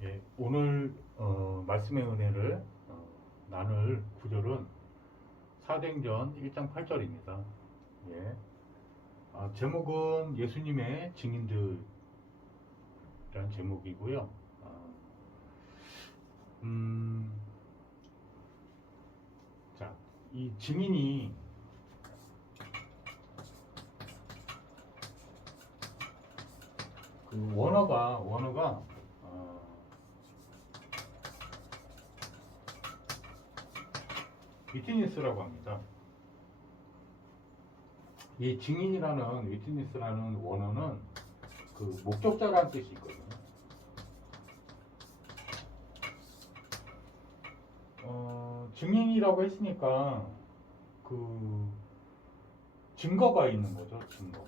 예, 오늘 말씀의 은혜를 나눌 구절은 사도행전 1장 8절입니다. 예, 제목은 예수님의 증인들이란 제목이고요. 자, 이 증인이 그 원어가 위트니스라고 합니다. 이 증인이라는 위트니스라는 원어는 그 목격자라는 뜻이 있거든요. 증인이라고 했으니까 그 증거가 있는 거죠. 증거.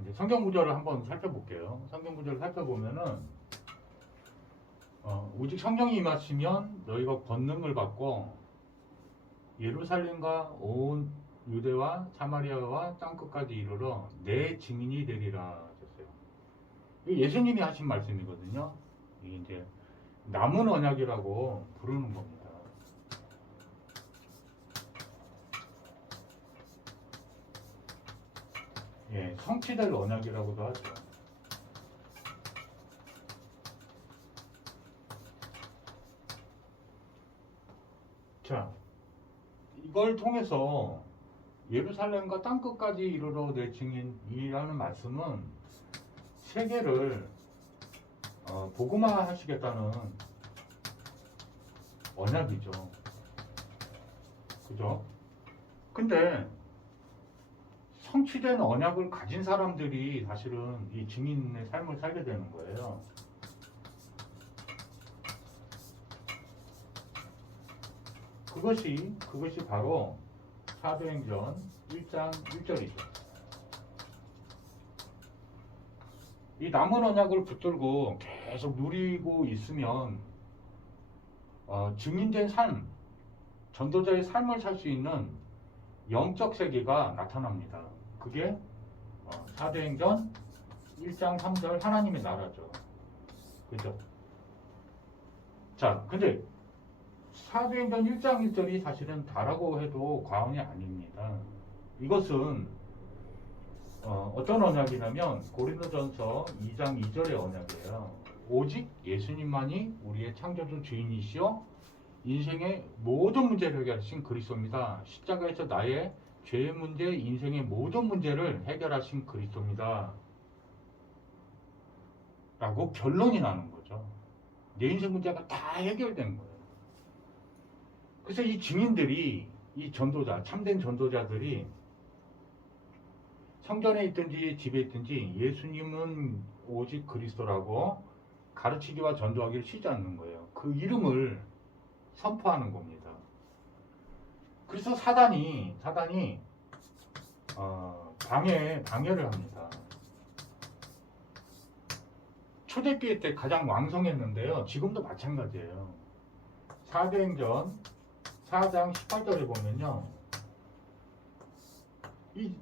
이제 성경 구절을 한번 살펴볼게요. 성경 구절을 살펴보면은 오직 성령이 임하시면 너희가 권능을 받고 예루살렘과 온 유대와 사마리아와 땅끝까지 이르러 내 증인이 되리라 하셨어요. 이게 예수님이 하신 말씀이거든요. 이게 이제 남은 언약이라고 부르는 겁니다. 예, 성취될 언약이라고도 하죠. 자, 이걸 통해서 예루살렘과 땅끝까지 이르러 내 증인이라는 말씀은 세계를 복음화 하시겠다는 언약이죠. 그죠? 근데 성취된 언약을 가진 사람들이 사실은 이 증인의 삶을 살게 되는 거예요. 그것이 바로 사도행전 1장 1절이죠. 이 남은 언약을 붙들고 계속 누리고 있으면 증인된 삶, 전도자의 삶을 살 수 있는 영적 세계가 나타납니다. 그게 사도행전 1장 3절 하나님의 나라죠. 그죠? 자, 근데 사도행전 1장 1절이 사실은 다라고 해도 과언이 아닙니다. 이것은 어떤 언약이냐면 고린도전서 2장 2절의 언약이에요. 오직 예수님만이 우리의 창조주 주인이시요 인생의 모든 문제를 해결하신 그리스도입니다. 십자가에서 나의 죄의 문제, 인생의 모든 문제를 해결하신 그리스도입니다. 라고 결론이 나는 거죠. 내 인생 문제가 다 해결된 거예요. 그래서 이 증인들이, 이 전도자, 참된 전도자들이 성전에 있든지 집에 있든지 예수님은 오직 그리스도라고 가르치기와 전도하기를 쉬지 않는 거예요. 그 이름을 선포하는 겁니다. 그래서 사단이 방해를 합니다. 초대교회 때 가장 왕성했는데요. 지금도 마찬가지예요. 사도행전 4장 18절에 보면요. 이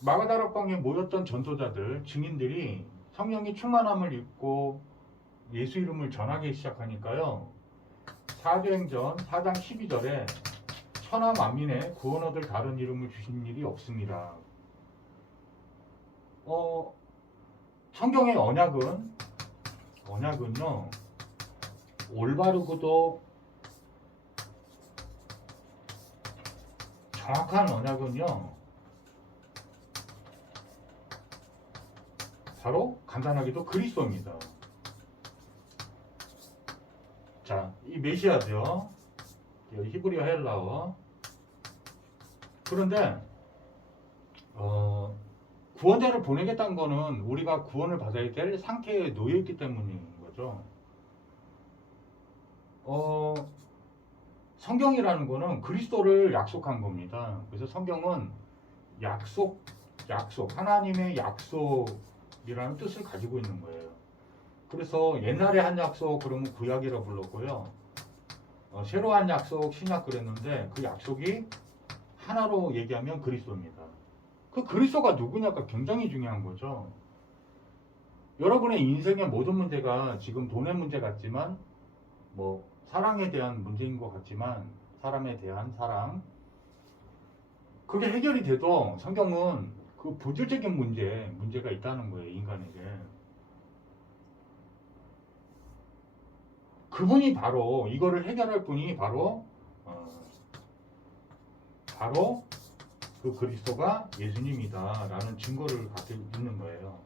마가다락방에 모였던 전도자들, 증인들이 성령의 충만함을 입고 예수 이름을 전하기 시작하니까요. 사도행전 4장 12절에 천하 만민에 구원 얻을 다른 이름을 주신 일이 없습니다. 성경의 언약은요. 올바르고도 정확한 언약은요. 바로 간단하게도 그리스도입니다. 자, 이 메시아죠. 히브리어 헬라어. 그런데 구원자를 보내겠다는 거는 우리가 구원을 받아야 될 상태에 놓여 있기 때문인 거죠. 성경이라는 거는 그리스도를 약속한 겁니다. 그래서 성경은 약속, 하나님의 약속이라는 뜻을 가지고 있는 거예요. 그래서 옛날에 한 약속 그러면 구약이라 불렀고요. 새로 한 약속 신약 그랬는데 그 약속이 하나로 얘기하면 그리스도입니다. 그 그리스도가 누구냐가 굉장히 중요한 거죠. 여러분의 인생의 모든 문제가 지금 돈의 문제 같지만 뭐 사랑에 대한 문제인 것 같지만 사람에 대한 사랑 그게 해결이 돼도 성경은 그 본질적인 문제가 있다는 거예요. 인간에게. 그분이 바로 이거를 해결할 분이 바로 그 그리스도가 예수님이다라는 증거를 가지고 있는 거예요.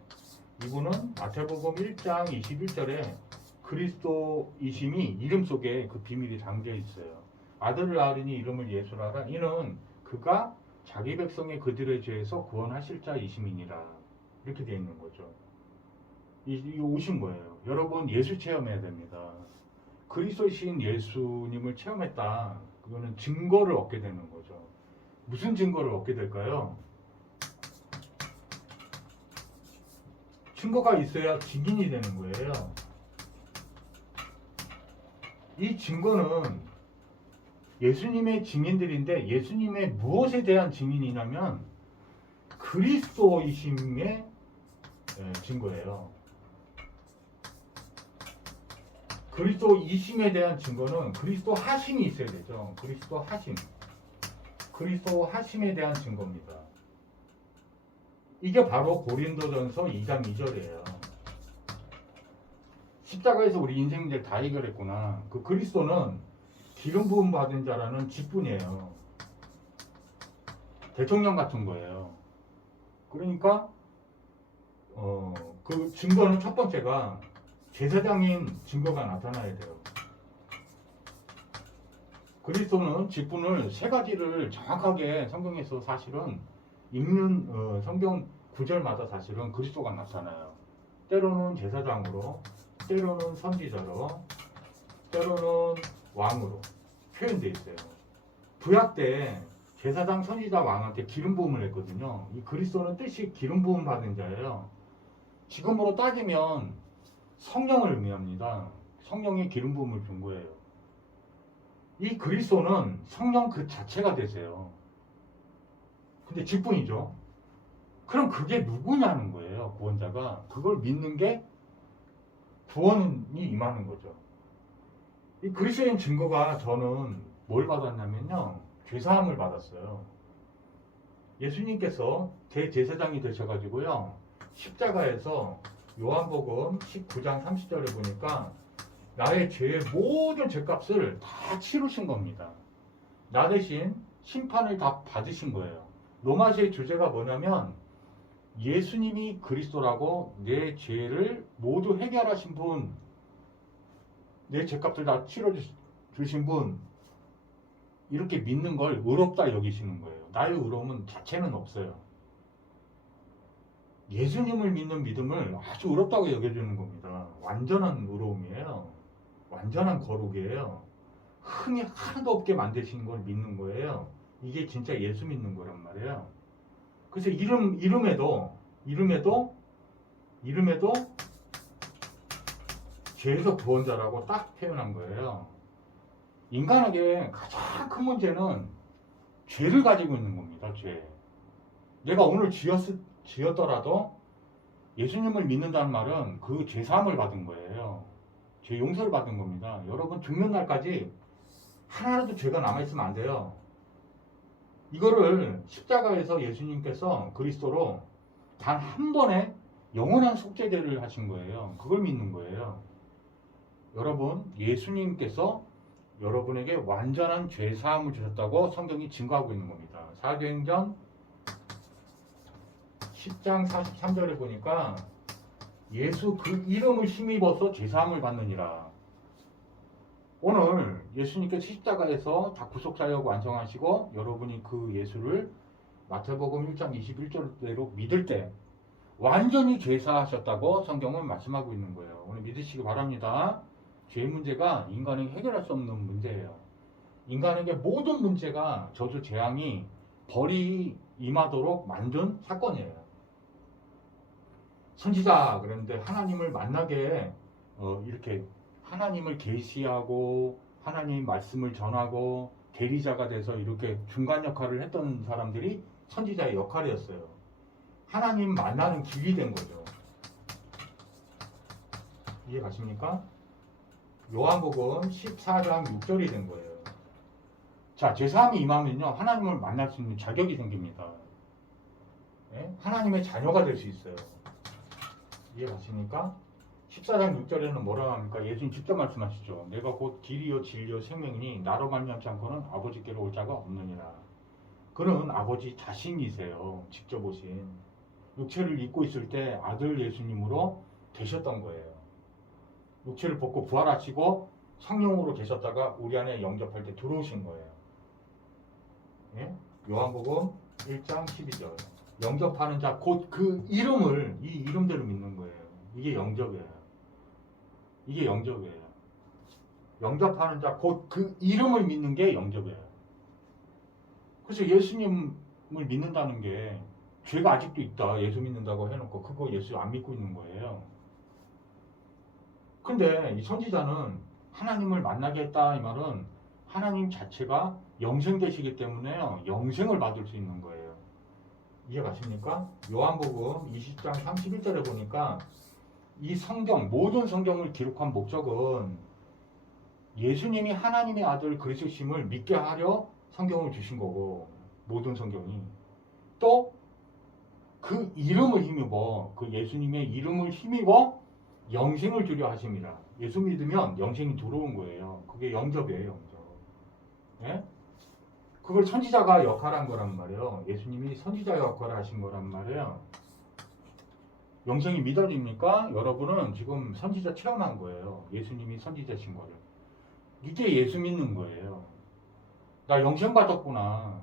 이분은 마태복음 1장 21절에 그리스도이심이 이름 속에 그 비밀이 담겨 있어요. 아들을 낳으리니 이름을 예수라 하라. 이는 그가 자기 백성의 그들의 죄에서 구원하실 자이심이니라. 이렇게 되어 있는 거죠. 이 오신 거예요. 여러분 예수 체험해야 됩니다. 그리스도이신 예수님을 체험했다. 그거는 증거를 얻게 되는 거죠. 무슨 증거를 얻게 될까요? 증거가 있어야 증인이 되는 거예요. 이 증거는 예수님의 증인들인데 예수님의 무엇에 대한 증인이냐면 그리스도이심의 증거예요. 그리스도이심에 대한 증거는 그리스도 하심이 있어야 되죠. 그리스도 하심. 그리스도 하심에 대한 증거입니다. 이게 바로 고린도전서 2장 2절이에요. 십자가에서 우리 인생들 다 해결했구나. 그 그리스도는 기름 부음 받은 자라는 직분이에요. 대통령 같은 거예요. 그러니까 그 증거는 첫 번째가 제사장인 증거가 나타나야 돼요. 그리스도는 직분을 세 가지를 정확하게 성경에서 사실은 읽는 성경 구절마다 사실은 그리스도가 나타나요. 때로는 제사장으로, 때로는 선지자로, 때로는 왕으로 표현되어 있어요. 구약 때 제사장, 선지자, 왕한테 기름 부음을 했거든요. 이 그리스도는 뜻이 기름 부음 받은 자예요. 지금으로 따지면 성령을 의미합니다. 성령이 기름 부음을 준 거예요. 이 그리스도는 성령 그 자체가 되세요. 근데 직분이죠. 그럼 그게 누구냐는 거예요. 구원자가. 그걸 믿는 게 구원이 임하는 거죠. 이 그리스도인 증거가 저는 뭘 받았냐면요. 죄사함을 받았어요. 예수님께서 대제사장이 되셔가지고요. 십자가에서 요한복음 19장 30절에 보니까 나의 죄의 모든 죄값을 다 치르신 겁니다. 나 대신 심판을 다 받으신 거예요. 로마서의 주제가 뭐냐면 예수님이 그리스도라고 내 죄를 모두 해결하신 분, 내 죄값을 다 치러주신 분, 이렇게 믿는 걸 의롭다 여기시는 거예요. 나의 의로움은 자체는 없어요. 예수님을 믿는 믿음을 아주 의롭다고 여겨주는 겁니다. 완전한 의로움이에요. 완전한 거룩이에요. 흠이 하나도 없게 만드신 걸 믿는 거예요. 이게 진짜 예수 믿는 거란 말이에요. 그래서 이름에도 죄에서 구원자라고 딱 표현한 거예요. 인간에게 가장 큰 문제는 죄를 가지고 있는 겁니다. 죄. 내가 오늘 지었더라도 예수님을 믿는다는 말은 그 죄사함을 받은 거예요. 죄 용서를 받은 겁니다. 여러분 죽는 날까지 하나라도 죄가 남아있으면 안 돼요. 이거를 십자가에서 예수님께서 그리스도로 단 한 번에 영원한 속죄제를 하신 거예요. 그걸 믿는 거예요. 여러분 예수님께서 여러분에게 완전한 죄사함을 주셨다고 성경이 증거하고 있는 겁니다. 사도행전 10장 43절에 보니까 예수 그 이름을 힘입어서 죄사함을 받느니라. 오늘 예수님께서 십자가에서 다 구속사역 완성하시고 여러분이 그 예수를 마태복음 1장 21절대로 믿을 때 완전히 죄사하셨다고 성경은 말씀하고 있는 거예요. 오늘 믿으시기 바랍니다. 죄 문제가 인간이 해결할 수 없는 문제예요. 인간에게 모든 문제가 저주 재앙이 벌이 임하도록 만든 사건이에요. 선지자 그런데 하나님을 만나게 이렇게 하나님을 계시하고 하나님 말씀을 전하고 대리자가 돼서 이렇게 중간 역할을 했던 사람들이 선지자의 역할이었어요. 하나님 만나는 길이 된 거죠. 이해 가십니까? 요한복음 14장 6절이 된 거예요. 자, 제사함이 임하면요, 하나님을 만날 수 있는 자격이 생깁니다. 예? 하나님의 자녀가 될 수 있어요. 이해 가십니까? 14장 6절에는 뭐라고 합니까? 예수님 직접 말씀하시죠. 내가 곧 길이요 진리요 생명이니 나로 말미암지 않고는 아버지께로 올 자가 없느니라. 그는 아버지 자신이세요. 직접 오신. 육체를 입고 있을 때 아들 예수님으로 되셨던 거예요. 육체를 벗고 부활하시고 성령으로 계셨다가 우리 안에 영접할 때 들어오신 거예요. 예? 요한복음 1장 12절. 영접하는 자 곧 그 이름을 이 이름대로 믿는 거예요. 이게 영접이에요. 이게 영접이에요. 영접하는 자 곧 그 이름을 믿는 게 영접이에요. 그래서 예수님을 믿는다는 게 죄가 아직도 있다. 예수 믿는다고 해놓고 그거 예수 안 믿고 있는 거예요. 근데 이 선지자는 하나님을 만나게 했다 이 말은 하나님 자체가 영생되시기 때문에요. 영생을 받을 수 있는 거예요. 이해 가십니까? 요한복음 20장 31절에 보니까 이 성경, 모든 성경을 기록한 목적은 예수님이 하나님의 아들 그리스도심을 믿게 하려 성경을 주신 거고, 모든 성경이 또 그 이름을 힘입어, 그 예수님의 이름을 힘입어 영생을 주려 하십니다. 예수 믿으면 영생이 들어온 거예요. 그게 영접이에요, 영접. 예? 그걸 선지자가 역할한 거란 말이에요. 예수님이 선지자 역할을 하신 거란 말이에요. 영생이 믿어집니까? 여러분은 지금 선지자 체험한 거예요. 예수님이 선지자신 거를. 이게 예수 믿는 거예요. 나 영생 받았구나.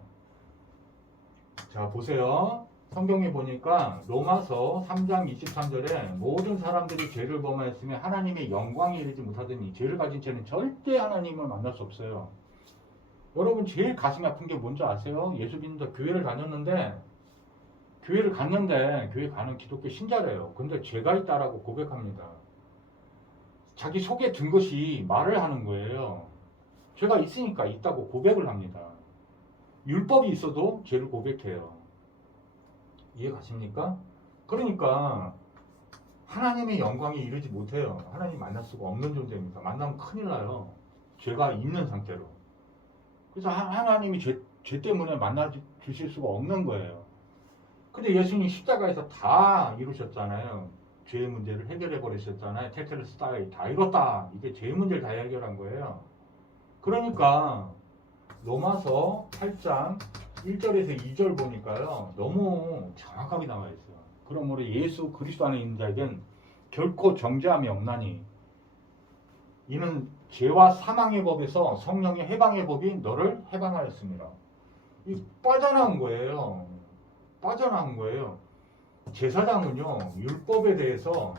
자, 보세요. 성경에 보니까 로마서 3장 23절에 모든 사람들이 죄를 범하였으며 하나님의 영광에 이르지 못하더니 죄를 가진 채는 절대 하나님을 만날 수 없어요. 여러분 제일 가슴이 아픈 게 뭔지 아세요? 예수 믿는다 교회를 갔는데 교회 가는 기독교 신자래요. 근데 죄가 있다라고 고백합니다. 자기 속에 든 것이 말을 하는 거예요. 죄가 있으니까 있다고 고백을 합니다. 율법이 있어도 죄를 고백해요. 이해 가십니까? 그러니까 하나님의 영광에 이르지 못해요. 하나님 만날 수가 없는 존재입니다. 만나면 큰일 나요. 죄가 있는 상태로. 그래서 하나님이 죄 때문에 만나 주실 수가 없는 거예요. 근데 예수님이 십자가에서 다 이루셨잖아요. 죄의 문제를 해결해 버리셨잖아요. 테텔레스타이 다 이뤘다. 이게 죄의 문제를 다 해결한 거예요. 그러니까 로마서 8장 1절에서 2절 보니까요. 너무 정확하게 나와 있어요. 그러므로 예수 그리스도 안에 있는 자에겐 결코 정죄함이 없나니 이는 죄와 사망의 법에서 성령의 해방의 법이 너를 해방하였습니다. 이 빠져나온 거예요. 빠져나온 거예요. 제사장은요, 율법에 대해서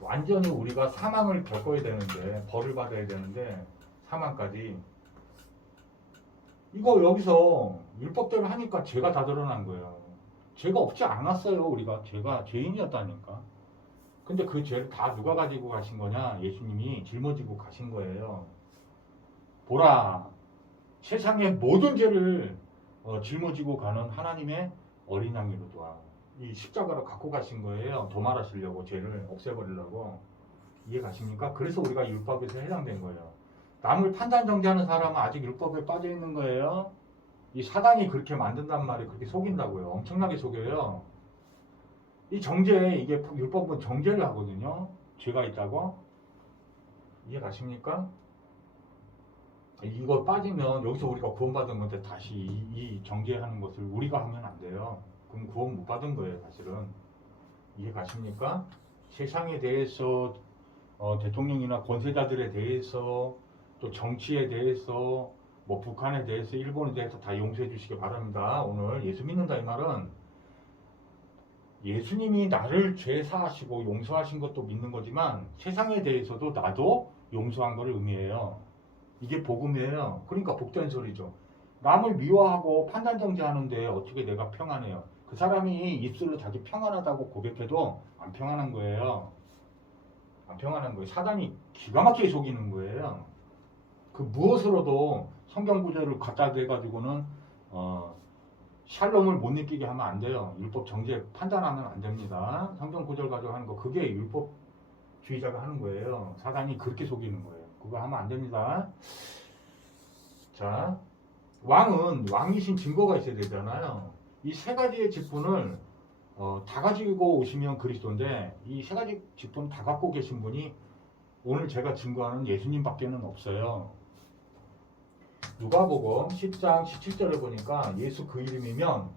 완전히 우리가 사망을 겪어야 되는데, 벌을 받아야 되는데, 사망까지. 이거 여기서 율법대로 하니까 죄가 다 드러난 거예요. 죄가 없지 않았어요, 우리가. 죄인이었다니까. 근데 그 죄를 다 누가 가지고 가신 거냐? 예수님이 짊어지고 가신 거예요. 보라, 세상의 모든 죄를 짊어지고 가는 하나님의 어린 양이로도와 이 십자가로 갖고 가신 거예요. 도말하시려고, 죄를 없애버리려고. 이해 가십니까? 그래서 우리가 율법에서 해당된 거예요. 남을 판단 정죄하는 사람은 아직 율법에 빠져 있는 거예요. 이 사단이 그렇게 만든단 말이에요. 그렇게 속인다고요. 엄청나게 속여요. 이 정죄, 이게 율법은 정죄를 하거든요. 죄가 있다고. 이해 가십니까? 이거 빠지면 여기서 우리가 구원받은 건데 다시 이 정죄하는 것을 우리가 하면 안 돼요. 그럼 구원 못 받은 거예요, 사실은. 이해 가십니까? 세상에 대해서 대통령이나 권세자들에 대해서 또 정치에 대해서 뭐 북한에 대해서 일본에 대해서 다 용서해 주시기 바랍니다. 오늘 예수 믿는다 이 말은 예수님이 나를 죄 사하시고 용서하신 것도 믿는 거지만 세상에 대해서도 나도 용서한 것을 의미해요. 이게 복음이에요. 그러니까 복된 소리죠. 남을 미워하고 판단 정죄하는데 어떻게 내가 평안해요? 그 사람이 입술로 자기 평안하다고 고백해도 안 평안한 거예요. 안 평안한 거예요. 사단이 기가 막히게 속이는 거예요. 그 무엇으로도 성경 구절을 갖다 대가지고는 샬롬을 못 느끼게 하면 안 돼요. 율법 정죄 판단하면 안 됩니다. 성경 구절 가지고 하는 거 그게 율법주의자가 하는 거예요. 사단이 그렇게 속이는 거예요. 그거 하면 안 됩니다. 자, 왕이신 증거가 있어야 되잖아요. 이 세 가지의 직분을 다 가지고 오시면 그리스도인데 이 세 가지 직분 다 갖고 계신 분이 오늘 제가 증거하는 예수님밖에는 없어요. 누가복음 10장 17절에 보니까 예수 그 이름이면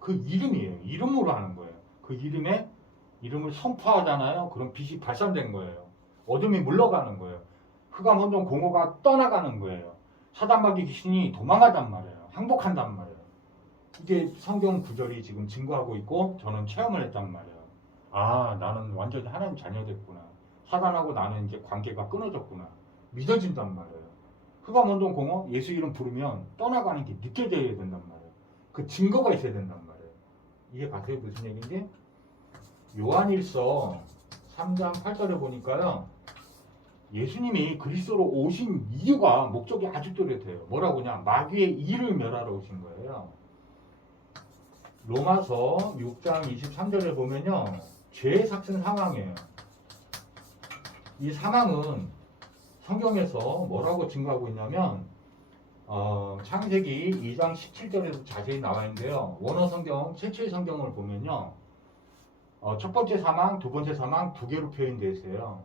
그 이름이에요. 이름으로 하는 거예요. 그 이름을 선포하잖아요. 그럼 빛이 발산된 거예요. 어둠이 물러가는 거예요. 흑암 혼돈 공허가 떠나가는 거예요. 사단마귀 귀신이 도망가단 말이에요. 항복한단 말이에요. 이게 성경 구절이 지금 증거하고 있고 저는 체험을 했단 말이에요. 아, 나는 완전히 하나님 자녀 됐구나. 사단하고 나는 이제 관계가 끊어졌구나. 믿어진단 말이에요. 흑암 혼돈 공허 예수 이름 부르면 떠나가는 게 느껴져야 된단 말이에요. 그 증거가 있어야 된단 말이에요. 이게 가세요 무슨 얘기인지? 요한일서 3장 8절에 보니까요. 예수님이 그리스도로 오신 이유가 목적이 아주 뚜렷해요. 뭐라고냐? 마귀의 일을 멸하러 오신 거예요. 로마서 6장 23절에 보면요. 죄의 삭슨 상황이에요. 이 상황은 성경에서 뭐라고 증거하고 있냐면 창세기 2장 17절에도 자세히 나와 있는데요. 원어 성경, 최초의 성경을 보면요. 첫 번째 사망, 두 번째 사망 두 개로 표현되어 있어요.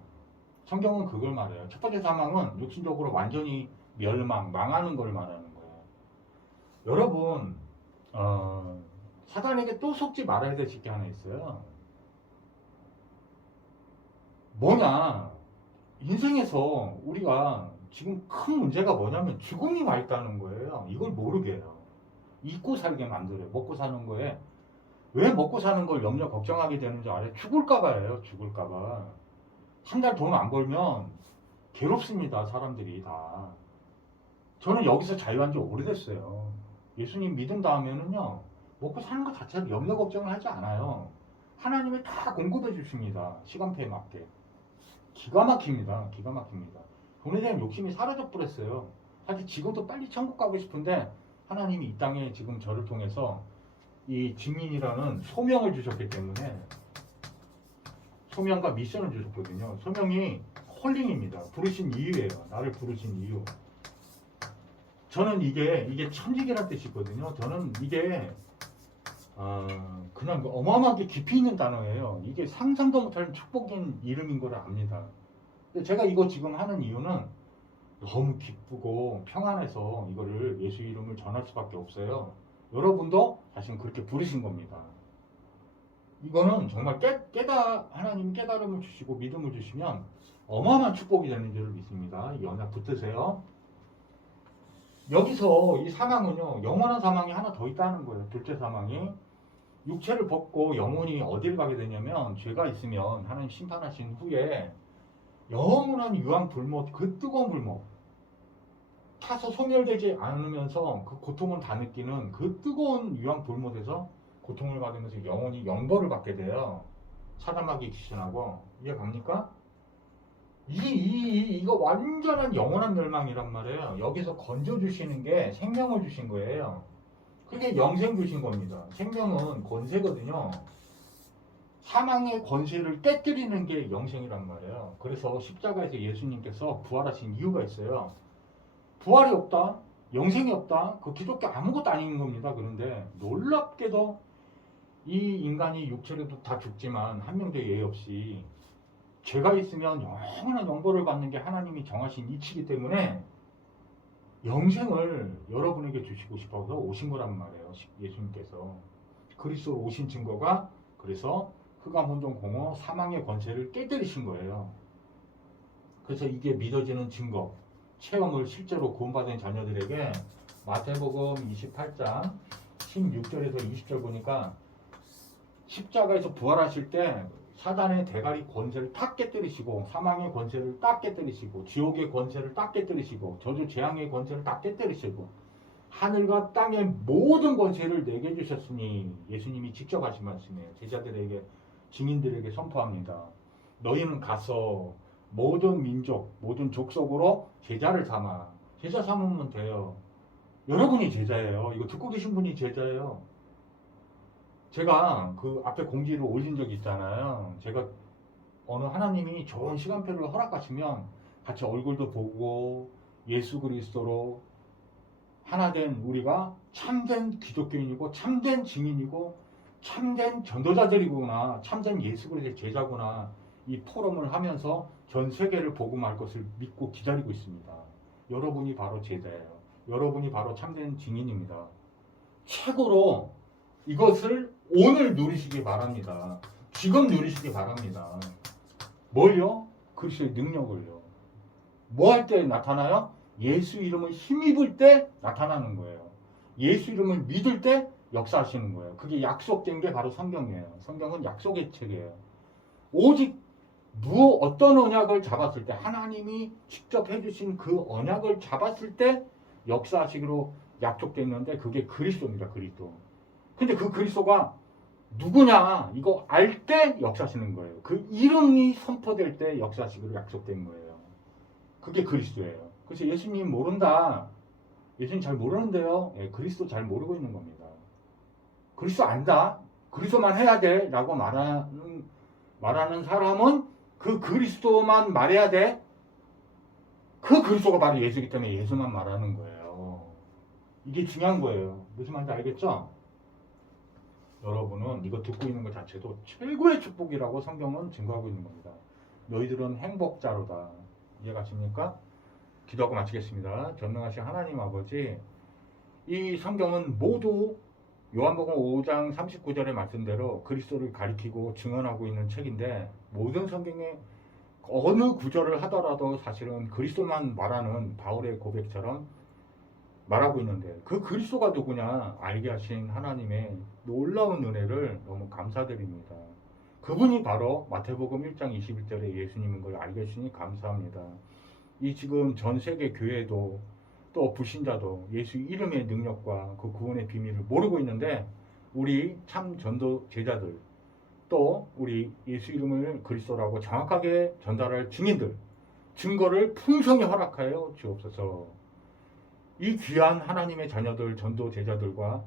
성경은 그걸 말해요. 첫 번째 사망은 육신적으로 완전히 망하는 걸 말하는 거예요. 여러분, 사단에게 또 속지 말아야 될 게 하나 있어요. 뭐냐? 인생에서 우리가 지금 큰 문제가 뭐냐면 죽음이 와 있다는 거예요. 이걸 모르게 해요. 잊고 살게 만들어요. 먹고 사는 거에. 왜 먹고 사는 걸 염려 걱정하게 되는 줄 알아요? 죽을까봐예요. 죽을까봐. 한 달 돈 안 벌면 괴롭습니다. 사람들이 다. 저는 여기서 자유한 지 오래됐어요. 예수님 믿은 다음에는요. 먹고 사는 것 자체를 염려 걱정을 하지 않아요. 하나님이 다 공급해 주십니다. 시간표에 맞게. 기가 막힙니다. 기가 막힙니다. 돈에 대한 욕심이 사라져 버렸어요. 사실 지금도 빨리 천국 가고 싶은데 하나님이 이 땅에 지금 저를 통해서 이 증인이라는 소명을 주셨기 때문에 소명과 미션을 주셨거든요. 소명이 콜링입니다. 부르신 이유예요. 나를 부르신 이유. 저는 이게 천직이라는 뜻이거든요. 저는 이게 그냥 어마어마하게 깊이 있는 단어예요. 이게 상상도 못할 축복인 이름인 걸 압니다. 근데 제가 이거 지금 하는 이유는 너무 기쁘고 평안해서 이거를 예수 이름을 전할 수밖에 없어요. 여러분도 사실 그렇게 부르신 겁니다. 이거는 정말 하나님이 깨달음을 주시고 믿음을 주시면 어마어마한 축복이 되는 줄을 믿습니다. 이 언약 붙으세요. 여기서 이 사망은요, 영원한 사망이 하나 더 있다는 거예요. 둘째 사망이. 육체를 벗고 영혼이 어딜 가게 되냐면, 죄가 있으면 하나님 심판하신 후에 영원한 유황 불못, 그 뜨거운 불못, 타서 소멸되지 않으면서 그 고통을 다 느끼는 그 뜨거운 유황 불못에서 고통을 받으면서 영혼이 영벌을 받게 돼요. 사단마귀 귀신하고. 이해 갑니까? 이거 완전한 영원한 멸망이란 말이에요. 여기서 건져주시는 게 생명을 주신 거예요. 그게 영생 주신 겁니다. 생명은 권세거든요. 사망의 권세를 깨뜨리는 게 영생이란 말이에요. 그래서 십자가에서 예수님께서 부활하신 이유가 있어요. 부활이 없다, 영생이 없다, 그 기독교 아무것도 아닌 겁니다. 그런데 놀랍게도 이 인간이 육체로도 다 죽지만 한 명도 예외 없이 죄가 있으면 영원한 영벌을 받는 게 하나님이 정하신 이치이기 때문에 영생을 여러분에게 주시고 싶어서 오신 거란 말이에요. 예수님께서. 그리스도로 오신 증거가 그래서 흑암 혼돈 공허 사망의 권세를 깨뜨리신 거예요. 그래서 이게 믿어지는 증거, 체험을 실제로 구원받은 자녀들에게 마태복음 28장 16절에서 20절 보니까 십자가에서 부활하실 때 사단의 대가리 권세를 딱 깨뜨리시고 사망의 권세를 딱 깨뜨리시고 지옥의 권세를 딱 깨뜨리시고 저주 재앙의 권세를 딱 깨뜨리시고 하늘과 땅의 모든 권세를 내게 주셨으니 예수님이 직접 하신 말씀이에요. 제자들에게 증인들에게 선포합니다. 너희는 가서 모든 민족 모든 족속으로 제자를 삼아. 제자 삼으면 돼요. 여러분이 제자예요. 이거 듣고 계신 분이 제자예요. 제가 그 앞에 공지를 올린 적이 있잖아요. 제가 어느 하나님이 좋은 시간표를 허락하시면 같이 얼굴도 보고 예수 그리스도로 하나 된 우리가 참된 기독교인이고 참된 증인이고 참된 전도자들이구나, 참된 예수 그리스도의 제자구나, 이 포럼을 하면서 전 세계를 복음할 것을 믿고 기다리고 있습니다. 여러분이 바로 제자예요. 여러분이 바로 참된 증인입니다. 최고로 이것을 오늘 누리시기 바랍니다. 지금 누리시기 바랍니다. 뭘요? 그리스도의 능력을요. 뭐 할 때 나타나요? 예수 이름을 힘입을 때 나타나는 거예요. 예수 이름을 믿을 때 역사하시는 거예요. 그게 약속된 게 바로 성경이에요. 성경은 약속의 책이에요. 오직 어떤 언약을 잡았을 때, 하나님이 직접 해주신 그 언약을 잡았을 때 역사하시기로 약속됐는데, 그게 그리스도입니다. 그리스도. 근데 그 그리스도가 누구냐, 이거 알 때 역사하시는 거예요. 그 이름이 선포될 때 역사하시기로 약속된 거예요. 그게 그리스도예요. 그래서 예수님 모른다, 예수님 잘 모르는데요, 예, 그리스도 잘 모르고 있는 겁니다. 그리스도 안다, 그리스도만 해야 돼 라고 말하는 사람은 그 그리스도만 말해야 돼. 그 그리스도가 바로 예수이기 때문에 예수만 말하는 거예요. 이게 중요한 거예요. 무슨 말인지 알겠죠? 여러분은 이거 듣고 있는 것 자체도 최고의 축복이라고 성경은 증거하고 있는 겁니다. 너희들은 행복자로다. 이해가십니까? 기도하고 마치겠습니다. 전능하신 하나님 아버지, 이 성경은 모두 요한복음 5장 39절의 말씀대로 그리스도를 가리키고 증언하고 있는 책인데, 모든 성경의 어느 구절을 하더라도 사실은 그리스도만 말하는 바울의 고백처럼 말하고 있는데, 그 그리스도가 누구냐 알게 하신 하나님의 놀라운 은혜를 너무 감사드립니다. 그분이 바로 마태복음 1장 21절에 예수님인 걸 알게 해주시니 감사합니다. 이 지금 전 세계 교회도 또 불신자도 예수 이름의 능력과 그 구원의 비밀을 모르고 있는데, 우리 참 전도 제자들, 또 우리 예수 이름을 그리스도라고 정확하게 전달할 증인들, 증거를 풍성히 허락하여 주옵소서. 이 귀한 하나님의 자녀들, 전도 제자들과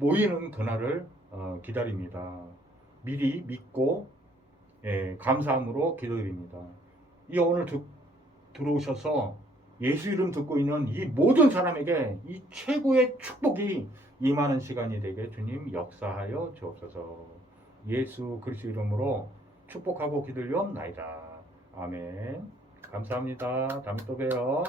모이는 그날을 기다립니다. 미리 믿고 감사함으로 기도드립니다. 이 오늘 들어오셔서 예수 이름 듣고 있는 이 모든 사람에게 이 최고의 축복이 임하는 시간이 되게 주님 역사하여 주옵소서. 예수 그리스도 이름으로 축복하고 기도리옵나이다. 아멘. 감사합니다. 다음에 또 봬요.